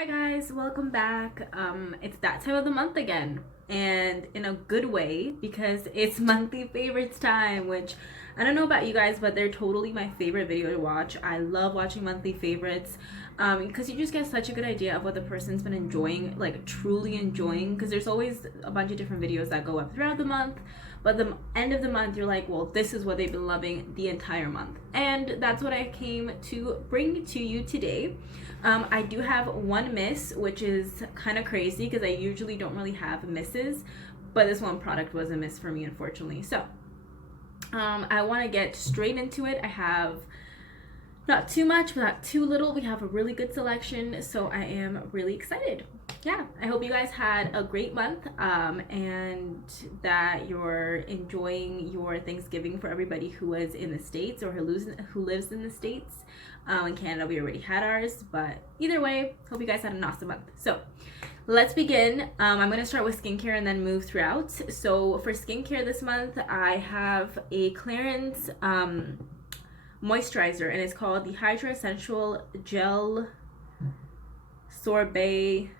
Hi guys, welcome back. It's that time of the month again, and in a good way because it's monthly favorites time, which I don't know about you guys, but they're totally my favorite video to watch. I love watching monthly favorites because you just get such a good idea of what the person's been enjoying, like truly enjoying, because there's always a bunch of different videos that go up throughout the month, but the end of the month you're like, well, this is what they've been loving the entire month, and that's what I came to bring to you today. I do have one miss, which is kind of crazy because I usually don't really have misses, but this one product was a miss for me, unfortunately. So I want to get straight into it. I have not too much, but not too little. We have a really good selection, so I am really excited. Yeah, I hope you guys had a great month and that you're enjoying your Thanksgiving for everybody who is in the States or who lives in the States. In Canada, we already had ours, but either way, hope you guys had an awesome month. So let's begin. I'm going to start with skincare and then move throughout. So for skincare this month, I have a Clarins moisturizer, and it's called the Hydra Essential Gel Sorbet.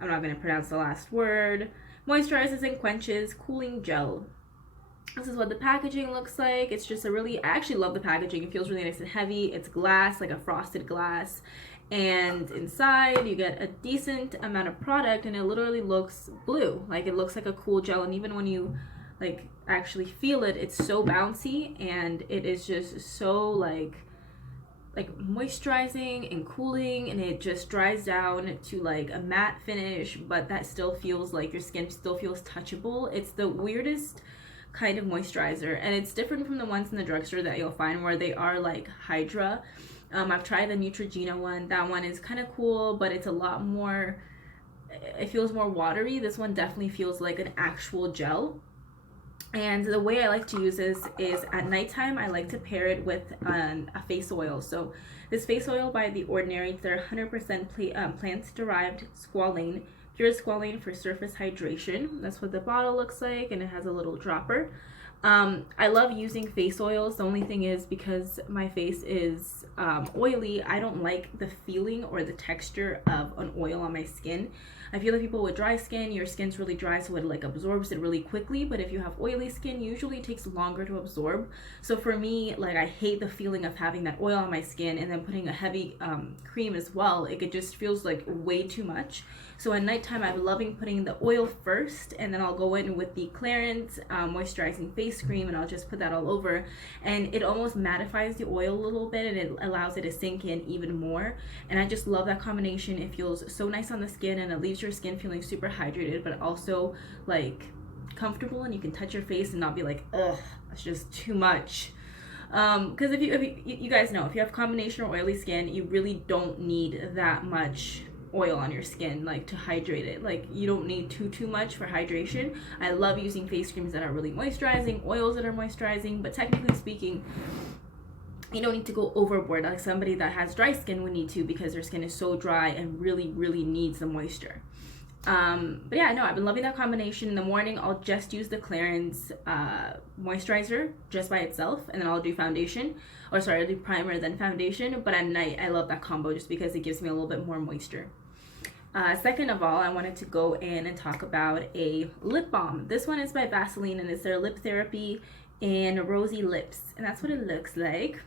I'm not going to pronounce the last word. Moisturizes and quenches cooling gel. This is what the packaging looks like. It's just I actually love the packaging. It feels really nice and heavy. It's glass, like a frosted glass. And inside you get a decent amount of product, and it literally looks blue. Like it looks like a cool gel, and even when you like actually feel it, it's so bouncy, and it is just so like moisturizing and cooling, and it just dries down to like a matte finish, but that still feels like your skin still feels touchable. It's the weirdest kind of moisturizer, and it's different from the ones in the drugstore that you'll find where they are like Hydra. I've tried the Neutrogena one. That one is kind of cool, but it's a lot more, it feels more watery. This one definitely feels like an actual gel. And the way I like to use this is at nighttime. I like to pair it with a face oil. So this face oil by The Ordinary, they're 100% plant-derived squalane, pure squalane for surface hydration. That's what the bottle looks like, and it has a little dropper. I love using face oils. The only thing is, because my face is oily, I don't like the feeling or the texture of an oil on my skin. I feel like people with dry skin, your skin's really dry, so it like absorbs it really quickly, but if you have oily skin, usually it takes longer to absorb. So for me, like, I hate the feeling of having that oil on my skin and then putting a heavy cream as well. Like, it just feels like way too much. So at nighttime, I'm loving putting the oil first, and then I'll go in with the Clarins moisturizing face cream, and I'll just put that all over, and it almost mattifies the oil a little bit, and it allows it to sink in even more. And I just love that combination. It feels so nice on the skin, and it leaves your skin feeling super hydrated, but also like comfortable, and you can touch your face and not be like, ugh, it's just too much. Because if you guys know, if you have combination or oily skin, you really don't need that much oil on your skin, like, to hydrate it. Like, you don't need too much for hydration. I love using face creams that are really moisturizing, oils that are moisturizing, but technically speaking, you don't need to go overboard like somebody that has dry skin would need to, because their skin is so dry and really needs the moisture. But yeah, no, I've been loving that combination. In the morning, I'll just use the Clarins moisturizer just by itself, and then I'll do foundation, or sorry, I'll do primer then foundation. But at night, I love that combo just because it gives me a little bit more moisture. Second of all, I wanted to go in and talk about a lip balm. This one is by Vaseline, and it's their Lip Therapy in Rosy Lips, and that's what it looks like.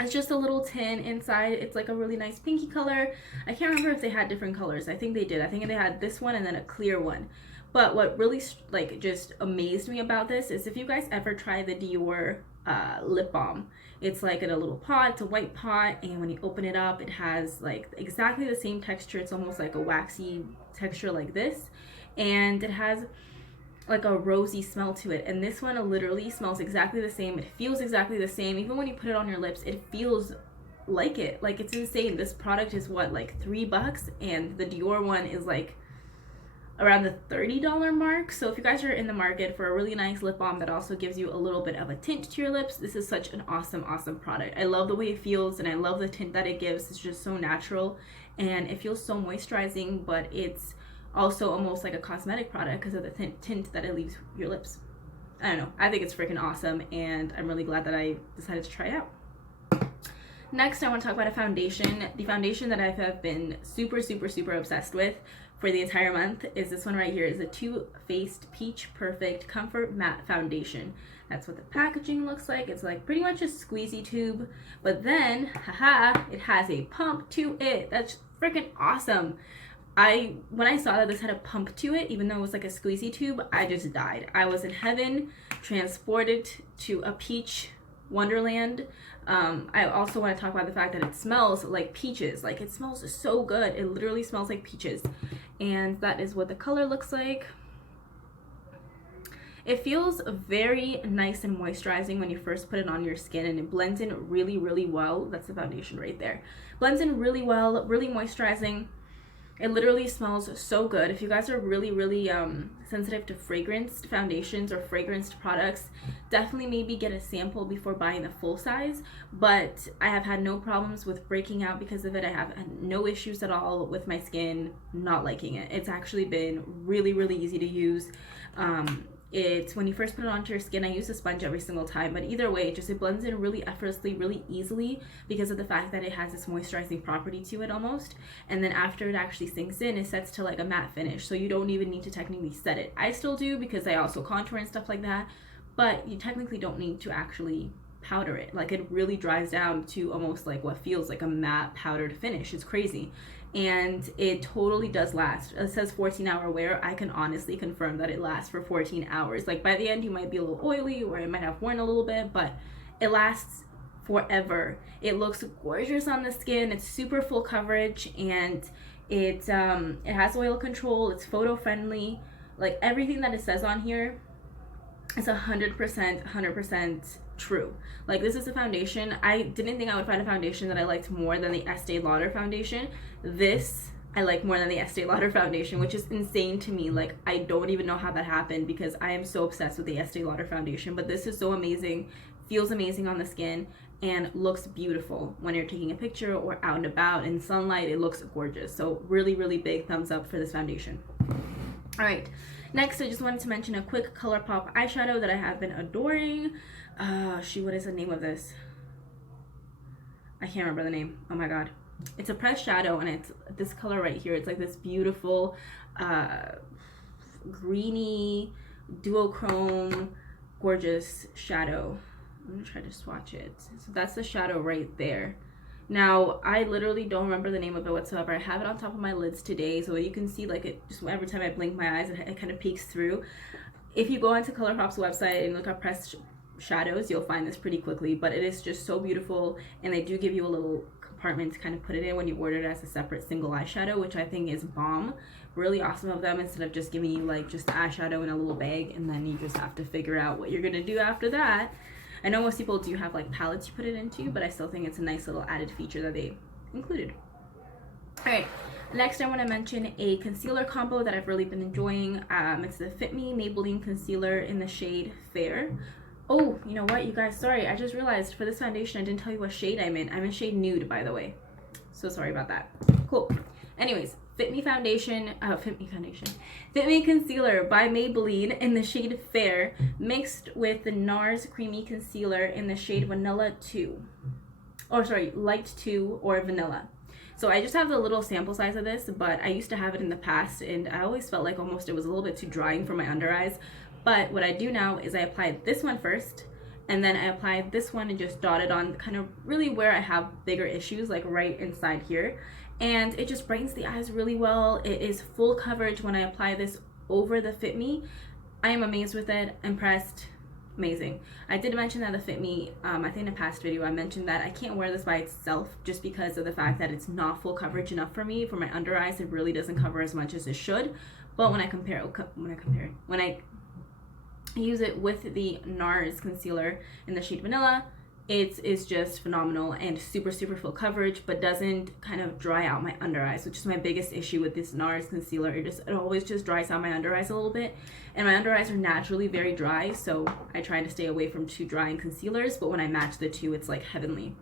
It's just a little tin inside. It's like a really nice pinky color. I can't remember if they had different colors. I think they did. I think they had this one and then a clear one. But what really like just amazed me about this is, if you guys ever try the Dior lip balm, it's like in a little pot. It's a white pot, and when you open it up, it has like exactly the same texture. It's almost like a waxy texture like this, and it has like a rosy smell to it. And this one literally smells exactly the same. It feels exactly the same. Even when you put it on your lips, it feels like it. Like, it's insane. This product is what, like $3, and the Dior one is like around the $30 mark. So if you guys are in the market for a really nice lip balm that also gives you a little bit of a tint to your lips, this is such an awesome product. I love the way it feels, and I love the tint that it gives. It's just so natural, and it feels so moisturizing, but it's also almost like a cosmetic product because of the tint that it leaves your lips. I don't know. I think it's freaking awesome, and I'm really glad that I decided to try it out. Next, I want to talk about a foundation. The foundation that I have been super, super, super obsessed with for the entire month is this one right here. Is the Toofaced Peach Perfect Comfort Matte Foundation. That's what the packaging looks like. It's like pretty much a squeezy tube, but then, haha, it has a pump to it. That's freaking awesome. When I saw that this had a pump to it, even though it was like a squeezy tube, I just died. I was in heaven, transported to a peach wonderland. I also want to talk about the fact that it smells like peaches. Like, it smells so good. It literally smells like peaches. And that is what the color looks like. It feels very nice and moisturizing when you first put it on your skin, and it blends in really, really well. That's the foundation right there. Blends in really well, really moisturizing. It literally smells so good. If you guys are really, really sensitive to fragranced foundations or fragranced products, definitely maybe get a sample before buying the full size. But I have had no problems with breaking out because of it. I have had no issues at all with my skin not liking it. It's actually been really, really easy to use. It's when you first put it onto your skin, I use a sponge every single time, but either way, it blends in really effortlessly, really easily because of the fact that it has this moisturizing property to it almost. And then after it actually sinks in, it sets to like a matte finish, so you don't even need to technically set it. I still do because I also contour and stuff like that, but you technically don't need to actually powder it. Like, it really dries down to almost like what feels like a matte powdered finish. It's crazy. And it totally does last. It says 14-hour wear. I can honestly confirm that it lasts for 14 hours. Like, by the end you might be a little oily or it might have worn a little bit, but it lasts forever. It looks gorgeous on the skin. It's super full coverage, and it has oil control. It's photo friendly. Like, everything that it says on here is 100% true. Like, this is a foundation. I didn't think I would find a foundation that I liked more than the Estee Lauder foundation. This I like more than the Estee Lauder foundation, which is insane to me. Like, I don't even know how that happened because I am so obsessed with the Estee Lauder foundation, but this is so amazing, feels amazing on the skin, and looks beautiful when you're taking a picture or out and about in sunlight. It looks gorgeous. So really, really big thumbs up for this foundation. All right, next I just wanted to mention a quick Colourpop eyeshadow that I have been adoring. What is the name of this? I can't remember the name. Oh my god. It's a pressed shadow, and it's this color right here. It's like this beautiful greeny duochrome gorgeous shadow. I'm gonna try to swatch it. So that's the shadow right there. Now, I literally don't remember the name of it whatsoever. I have it on top of my lids today, so you can see, like, it just every time I blink my eyes, it kind of peeks through. If you go onto Colourpop's website and look up pressed shadows, you'll find this pretty quickly, but it is just so beautiful, and they do give you a little compartment to kind of put it in when you order it as a separate single eyeshadow, which I think is bomb. Really awesome of them, instead of just giving you like just the eyeshadow in a little bag and then you just have to figure out what you're gonna do after that. I know most people do have like palettes you put it into, but I still think it's a nice little added feature that they included. All right, next I want to mention a concealer combo that I've really been enjoying. It's the Fit Me Maybelline concealer in the shade Fair. Oh, you know what, you guys, sorry, I just realized for this foundation I didn't tell you what shade I'm in. I'm in shade Nude, by the way. So sorry about that. Cool. Anyways, Fit Me Concealer by Maybelline in the shade Fair, mixed with the NARS Creamy Concealer in the shade Vanilla 2. Or sorry, Light 2 or Vanilla. So I just have the little sample size of this, but I used to have it in the past, and I always felt like almost it was a little bit too drying for my under eyes. But what I do now is I apply this one first, and then I apply this one and just dot it on kind of really where I have bigger issues, like right inside here. And it just brightens the eyes really well. It is full coverage when I apply this over the Fit Me. I am amazed with it, impressed, amazing. I did mention that the Fit Me, I think in a past video I mentioned that I can't wear this by itself just because of the fact that it's not full coverage enough for me. For my under eyes, it really doesn't cover as much as it should. But when I use it with the NARS concealer in the shade Vanilla, it is just phenomenal and super, super full coverage, but doesn't kind of dry out my under eyes, which is my biggest issue with this NARS concealer. It always just dries out my under eyes a little bit, and my under eyes are naturally very dry, so I try to stay away from too drying concealers, but when I match the two, it's like heavenly.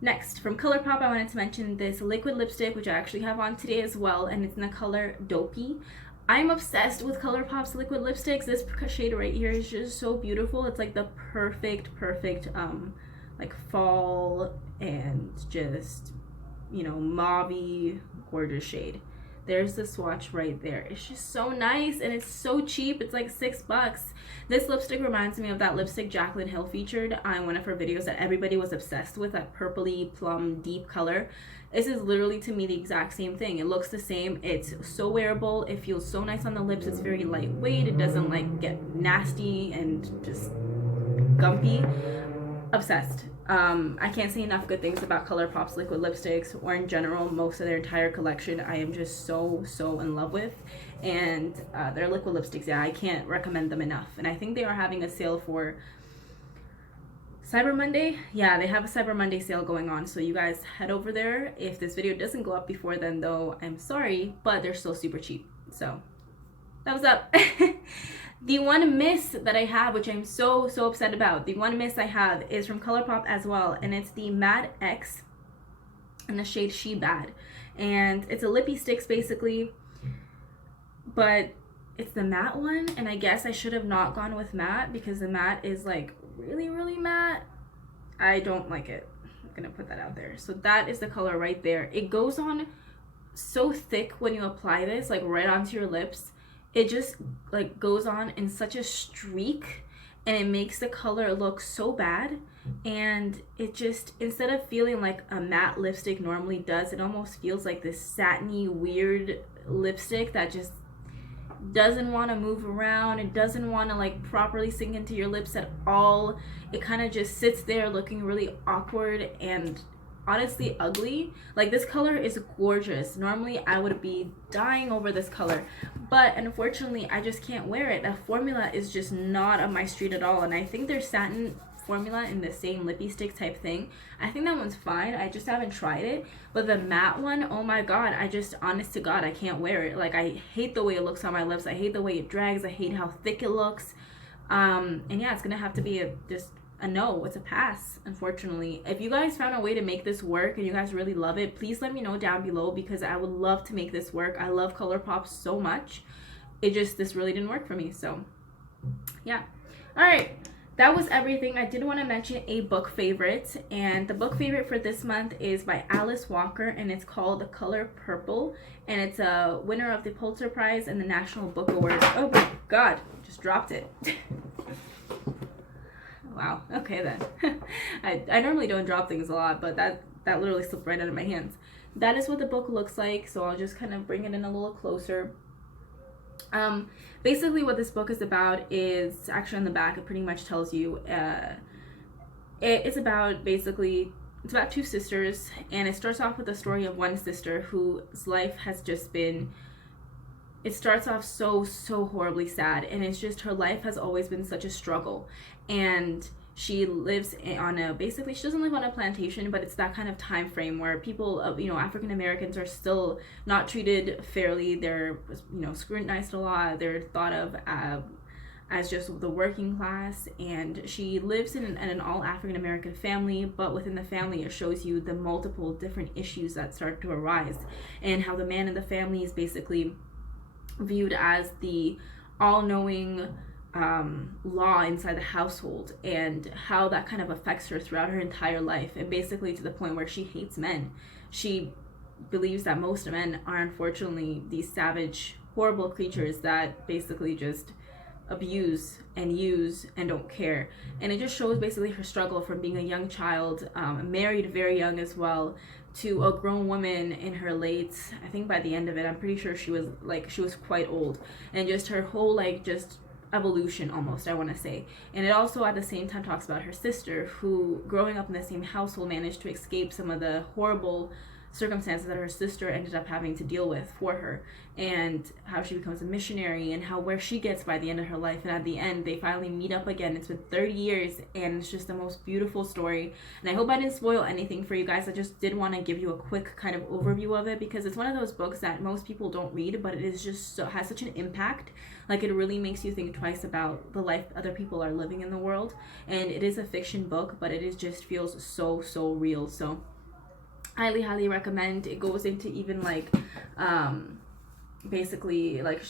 Next, from Colourpop, I wanted to mention this liquid lipstick, which I actually have on today as well, and it's in the color Dopey. I'm obsessed with Colourpop's liquid lipsticks. This shade right here is just so beautiful. It's like the perfect like fall and just, you know, mauve-y, gorgeous shade. There's the swatch right there. It's just so nice, and it's so cheap. It's like $6. This lipstick reminds me of that lipstick Jaclyn Hill featured on one of her videos that everybody was obsessed with, that purpley plum deep color. This is literally, to me, the exact same thing. It looks the same. It's so wearable. It feels so nice on the lips. It's very lightweight. It doesn't like get nasty and just gumpy. Obsessed. I can't say enough good things about Colourpop's liquid lipsticks, or in general most of their entire collection. I am just so in love with, and their liquid lipsticks, yeah, I can't recommend them enough. And I think they are having a sale for Cyber Monday. Yeah, they have a Cyber Monday sale going on, so you guys head over there. If this video doesn't go up before then, though, I'm sorry, but they're still super cheap. So thumbs up. The one miss that I have, which I'm so upset about, the one miss I have is from Colourpop as well, and it's the Matte X in the shade She Bad. And it's a lippy sticks basically, but it's the matte one, and I guess I should have not gone with matte because the matte is like really matte. I don't like it. I'm gonna put that out there. So that is the color right there. It goes on so thick when you apply this, like right onto your lips. It just like goes on in such a streak, and it makes the color look so bad. And it just, instead of feeling like a matte lipstick normally does, it almost feels like this satiny weird lipstick that just doesn't want to move around. It doesn't want to like properly sink into your lips at all. It kind of just sits there looking really awkward and honestly ugly. Like, this color is gorgeous. Normally I would be dying over this color, but unfortunately I just can't wear it. That formula is just not up my street at all. And I think their satin formula in the same lippy stick type thing, I think that one's fine. I just haven't tried it. But the matte one, oh my god, I just, honest to god, I can't wear it. Like, I hate the way it looks on my lips. I hate the way it drags. I hate how thick it looks. And yeah, it's gonna have to be just a no. It's a pass, unfortunately. If you guys found a way to make this work and you guys really love it, please let me know down below, because I would love to make this work. I love Colourpop so much. It just, this really didn't work for me. So yeah, all right, that was everything. I did want to mention a book favorite, and the book favorite for this month is by Alice Walker, and it's called The Color Purple, and it's a winner of the Pulitzer Prize and the National Book Awards. Oh my god, just dropped it. Wow, okay then. I normally don't drop things a lot, but that literally slipped right out of my hands. That is what the book looks like, so I'll just kind of bring it in a little closer. Basically what this book is about is, actually on the back it pretty much tells you, it's about two sisters, and it starts off with the story of one sister whose life has just been, it starts off so horribly sad, and it's just, her life has always been such a struggle. And she lives on a, basically she doesn't live on a plantation, but it's that kind of time frame where people of, you know, African Americans are still not treated fairly. They're, you know, scrutinized a lot. They're thought of as just the working class. And she lives in an all African American family, but within the family it shows you the multiple different issues that start to arise, and how the man in the family is basically viewed as the all-knowing law inside the household, and how that kind of affects her throughout her entire life, and basically to the point where she hates men. She believes that most men are unfortunately these savage, horrible creatures that basically just abuse and use and don't care. And it just shows basically her struggle from being a young child, married very young as well, to a grown woman in her late, I think by the end of it, I'm pretty sure she was quite old, and just her whole like just evolution almost, I want to say. And it also at the same time talks about her sister, who growing up in the same household managed to escape some of the horrible circumstances that her sister ended up having to deal with for her, and how she becomes a missionary, and how where she gets by the end of her life. And at the end they finally meet up again. It's been 30 years, and it's just the most beautiful story. And I hope I didn't spoil anything for you guys. I just did want to give you a quick kind of overview of it, because it's one of those books that most people don't read, but it is just so, has such an impact. Like, it really makes you think twice about the life other people are living in the world. And it is a fiction book, but it is just feels so real. So highly recommend. It goes into even like basically like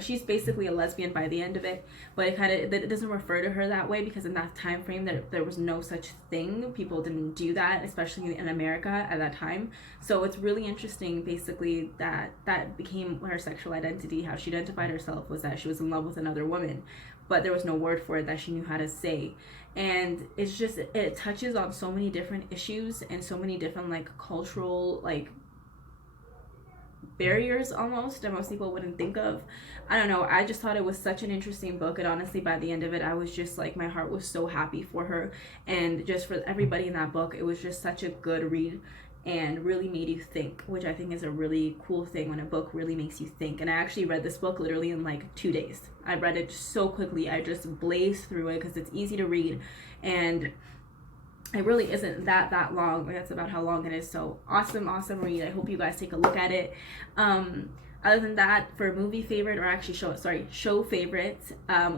she's basically a lesbian by the end of it, but it doesn't refer to her that way because in that time frame there was no such thing. People didn't do that, especially in America at that time. So it's really interesting basically that became her sexual identity. How she identified herself was that she was in love with another woman, but there was no word for it that she knew how to say. And it's just, it touches on so many different issues and so many different like cultural like barriers almost that most people wouldn't think of. I don't know, I just thought it was such an interesting book, and honestly by the end of it I was just like, my heart was so happy for her and just for everybody in that book. It was just such a good read and really made you think, which I think is a really cool thing when a book really makes you think. And I actually read this book literally in like 2 days. I read it so quickly. I just blazed through it because it's easy to read and it really isn't that long. That's about how long it is. So awesome read. I hope you guys take a look at it. Other than that, for a movie favorite, or actually show favorite,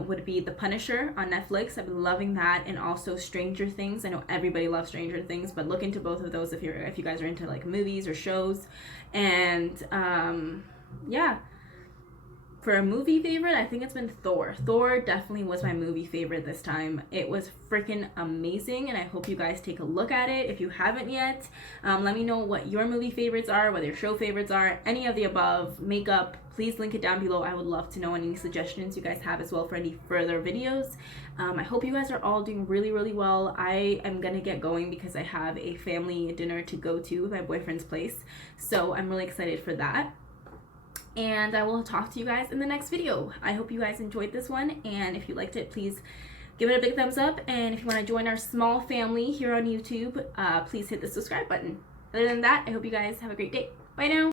would be The Punisher on Netflix. I've been loving that, and also Stranger Things. I know everybody loves Stranger Things, but look into both of those if you guys are into like movies or shows. And yeah. For a movie favorite, I think it's been Thor. Thor definitely was my movie favorite this time. It was freaking amazing, and I hope you guys take a look at it if you haven't yet. Let me know what your movie favorites are, what your show favorites are, any of the above, makeup. Please link it down below. I would love to know any suggestions you guys have as well for any further videos. I hope you guys are all doing really well. I am gonna get going because I have a family dinner to go to at my boyfriend's place, so I'm really excited for that. And I will talk to you guys in the next video. I hope you guys enjoyed this one, and if you liked it, please give it a big thumbs up. And if you want to join our small family here on YouTube, please hit the subscribe button. Other than that, I hope you guys have a great day. Bye now.